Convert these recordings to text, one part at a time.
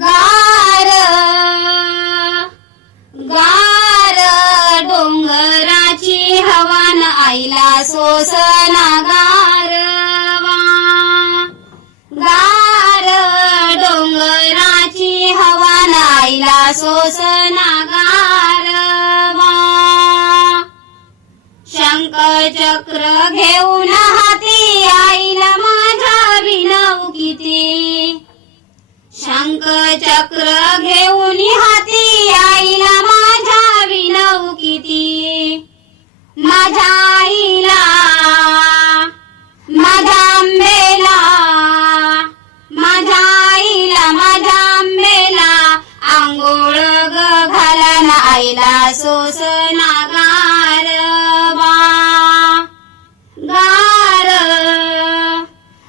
गार गार डोंगराची हवान आईला सोसना गारवा गार डोंगराची हवान आईला सोसना गारवा शंख चक्र घेऊन हाती आईला माझ्या विनव किती शंख चक्र घेऊन हाती आईला माझ्या विनव किती माझ्या आईला माझ्या आंबेला माझ्या आईला माझ्या आंबेला आंघोळ घालाना आईला सोसना गारवा गार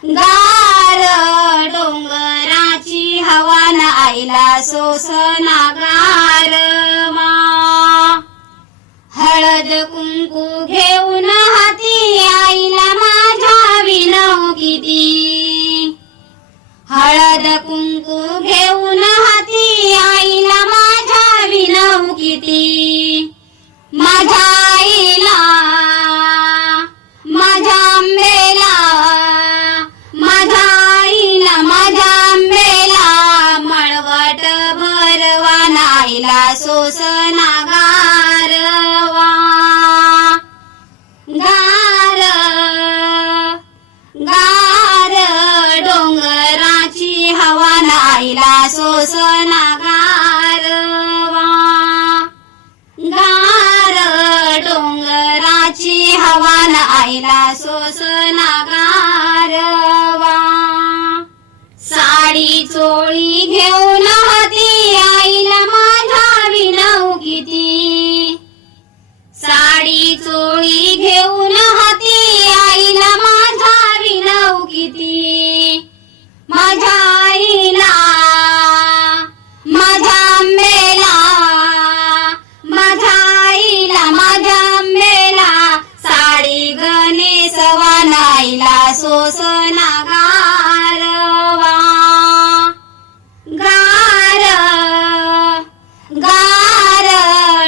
गार डोंगराची हवान आईला सोसना गारवा हळद कुंकू घेऊन हाती आईला माझ्या विनव किती हळद कुंकू घेऊन हाती आईला माझ्या विनव किती माझ्या आईला माझ्या आंबेला माझ्या आईला माझ्या आंबेला मळवट भरवाना आईला सोसना गारवा गार गार डोंगराची हवान आईला सोसना गारवा गार डोंगराची हवान आईला सोसना गारवा साडी चोळी घेऊन हाती आईला माझ्या विनव किती साडी चोळी घेऊन हाती आईला माझ्या विनव किती माझ्या आईला माझ्या आंबेला माझ्या आईला माझ्या आंबेला साडी गणेशवान आईला सोसना गारवा गार गार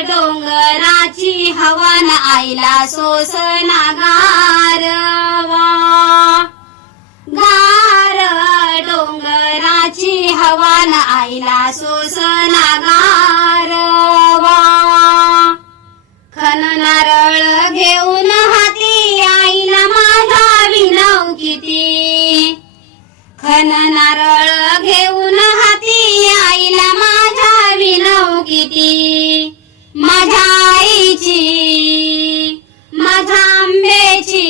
डोंगराची हवान आईला सोसना गारवा गार डोंगराची हवान आईला सोसना गारवा खन नारळ घेऊन हाती आईला माझ्या विनव किती खन नारळ घेऊन हाती आईला माझ्या विनव किती माझ्या आईची माझ्या आंबेची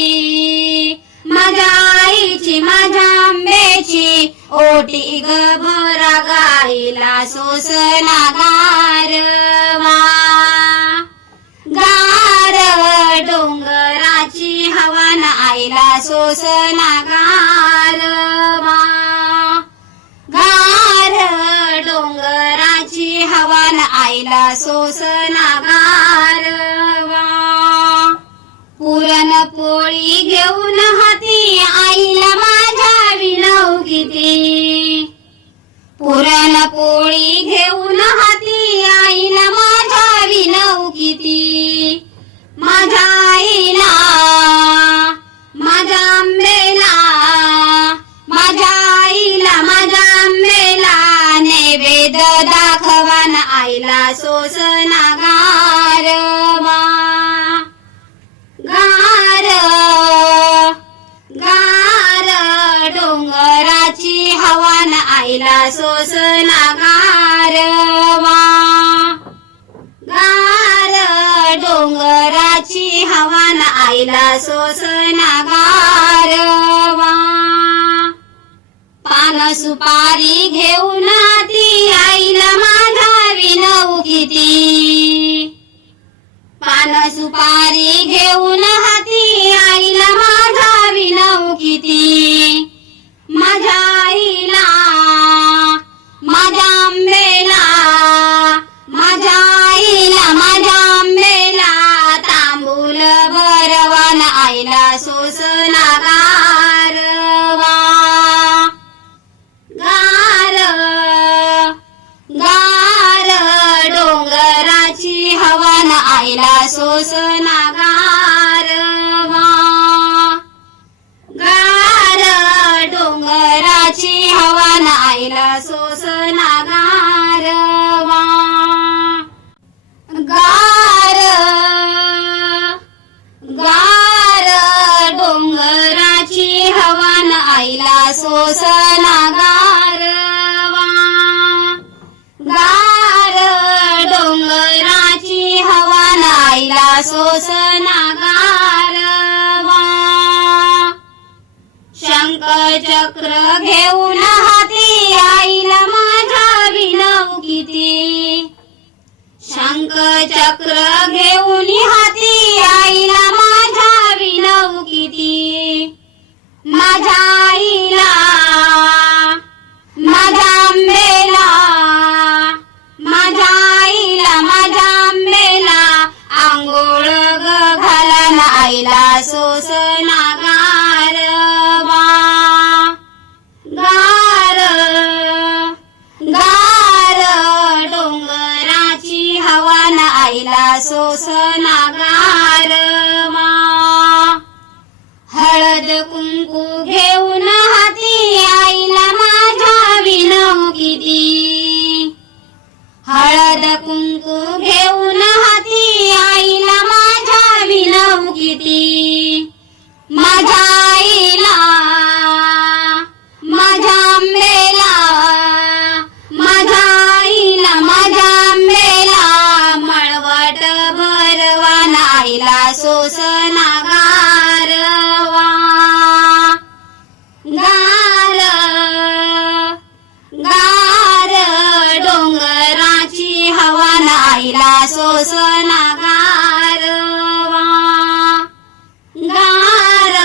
माझ्या आईची माझ्या आंबेची ओटी गभरा गाईला सोसना गारवा गार डोंगराची हवान आईला सोसना गारवा गार डोंगराची हवान आईला सोसना गारवा पुरण पोळी घेऊन हाती आईला माझ्या विनव किती पुरण पोळी घेऊन हाती आईला माझ्या विनव किती माझ्या आईला माझ्या आंबेला माझ्या आईला माझ्या आंबेला नैवेद्य दाखवान आईला सोसना गारवा गार गार डोंगराची हवान आईला सोसना गारवा गार डोंगराची हवान आईला सोसना गारवा पान सुपारी घेऊन हाती आईला माझ्या विनव किती पान सुपारी घेऊन हाती आईला माझ्या विनव किती माझ्या आईला माझ्या आंबेला माझ्या आईला माझ्या आंबेला तांबूल भरवान आईला सोसना गारवा गार सोसना गारवा. गार डोंगराची हवा आईला सोसना गारवा. गार गार डोंगराची हवा आईला सोसना गारवा. गार डोंगराची हवा आईला सोसना गारवा. शंख चक्र घेऊन हाती आईला माझ्या विनव किती. शंख चक्र घेऊन हाती आईला माझ्या विनव किती. माझ्या आईला माझ्या आंबेला माझ्या आईला माझ्या आंबेला आंघोळ घाला आईला सोसना गारवा. गार गार डोंगराची हवा आईला सोसना गारवा. हळद कुंकू घेऊन हाती आईला माझ्या विनव किती. हळद कुंकू घेऊन हाती आईला माझ्या विनव किती. माझ्या आईला माझ्या आंबेला माझ्या आईला माझ्या आंबेला मळवट भरवान आईला सोसना गारवा. गार गार डोंगराची हवा आईला सोसना गारवा. गार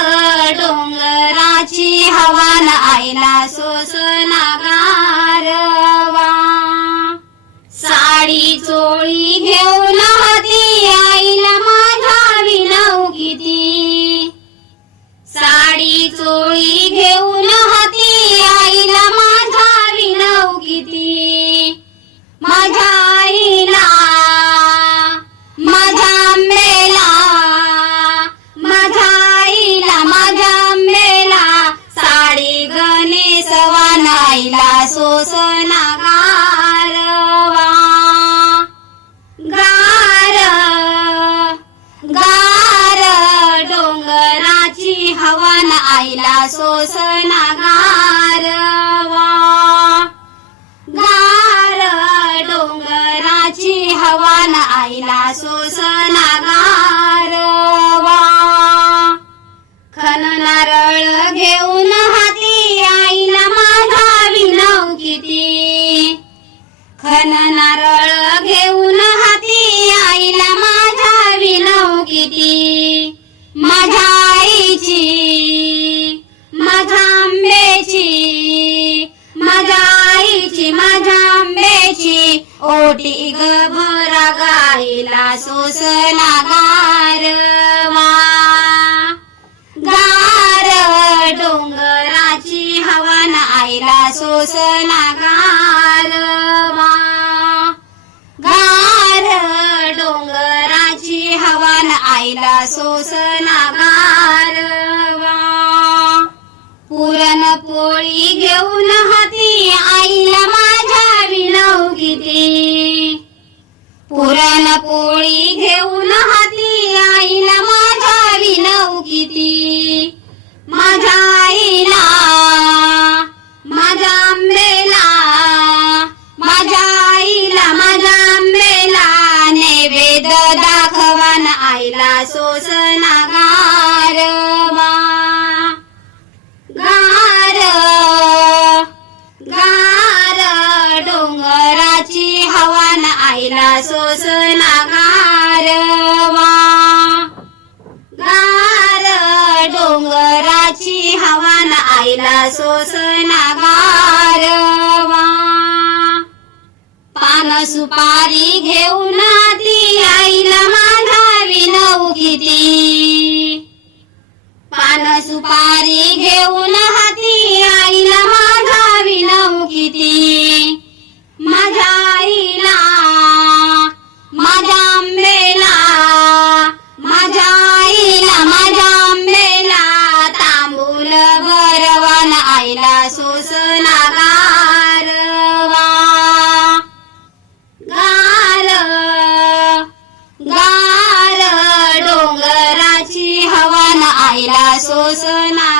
डोंगराची हवा आईला सोसना गारवा. साडी चोळी घेऊन हाती आईला माझ्या विनव किती. साडी चोळी घेऊन हाती आईला माझ्या विनव किती. माझ्या आईला माझ्या आंबेला माझ्या आईला माझ्या आंबेला साडी गणेशवान आईला सोसना गारवा. गार गार डोंगराची हवा आईला सोसना गारवा. गार डोंगराची हवा आईला सोसना गारवा. खन नारळ घेऊन हाती आईला माझ्या विनव किती. खन नारळ घेऊन हाती आईला माझ्या विनव किती. माझ्या आईची माझ्या आंबेची माझ्या आईची माझ्या आंबेची ओटी गभरा गाईला सोसना गारवा. गार डोंगराची हवा आईला सोसना गारवा. गार डोंगराची हवा आईला सोसना गारवा. पुरणपोळी घेऊन हाती आईला माझ्या विनव किती. पुरणपोळी घेऊन हाती आईला माझ्या विनव किती. माझ्या आईला माझ्या आंबेला माझ्या आईला माझ्या आंबेला नैवेद्य दाखवान आईला सोसना गारवा. गार गार डोंगराची हवा आईला सोसना गारवा. गार डोंगराची हवा आईला सोसना गारवा. पान सुपारी घेऊन हाती आईला माझ्या विनव किती. पान सुपारी घेऊन हाती आईला माझ्या विनव किती. माझ्या आईला माझ्या आंबेला सणाला